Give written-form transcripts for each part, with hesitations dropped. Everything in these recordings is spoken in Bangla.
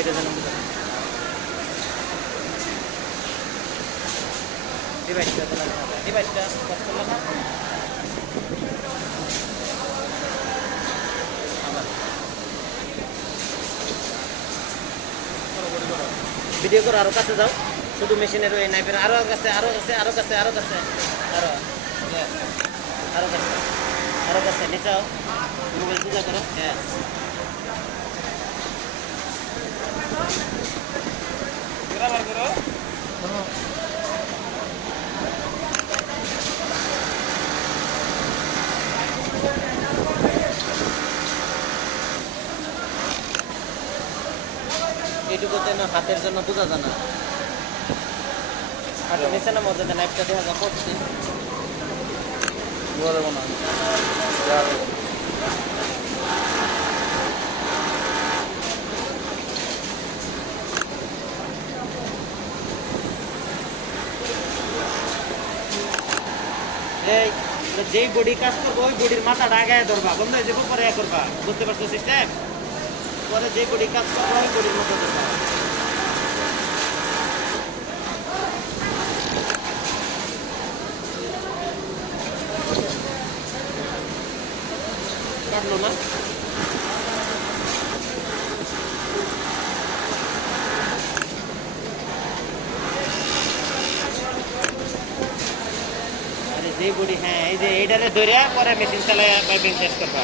এটা যেন ডিভাইসটা কাজ করলো না। ভিডিও করে আরো কাছে যাও, শুধু মেশিনের ওই নাইফের আরো কাছে আরো কাছে আরো কাছে আরো কাছে আরো আরো কাছে আরো কাছে নিচাও, মোবাইল পূজা করো। হ্যাঁ এইটুকু যেন হাতের জন্য বোঝা যায় না। আর নিচে না মধ্যে নাইফটা দেখা যা পড়ছে এই যেই বডি কাজ করবো ওই বডির মাথাটা আগায় ধরবা, বন্ধ হয়ে যাবো পরে করবা, বুঝতে পারছো সিস্টেম? পরে যে বডি কাজ করবো ওই বডির মতো ধরবা। কাটলো না? আরে যে বডি, হ্যাঁ এই যে এইটারে ধরে পরে মেশিন চালায় পাইপিং শেষ করবা।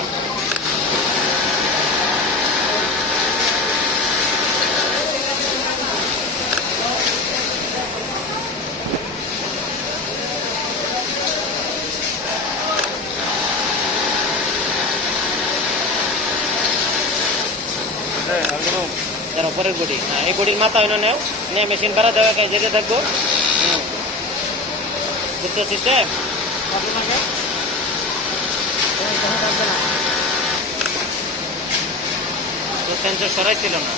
যার উপরের বডি, হ্যাঁ এই বডির মাথা হইল নেও, নিয়ে মেশিন ভাড়া দেওয়া কাজ যেতে থাকবো। বুঝছো সিস্টেম? তো সেন্সর সরাই ছিল না।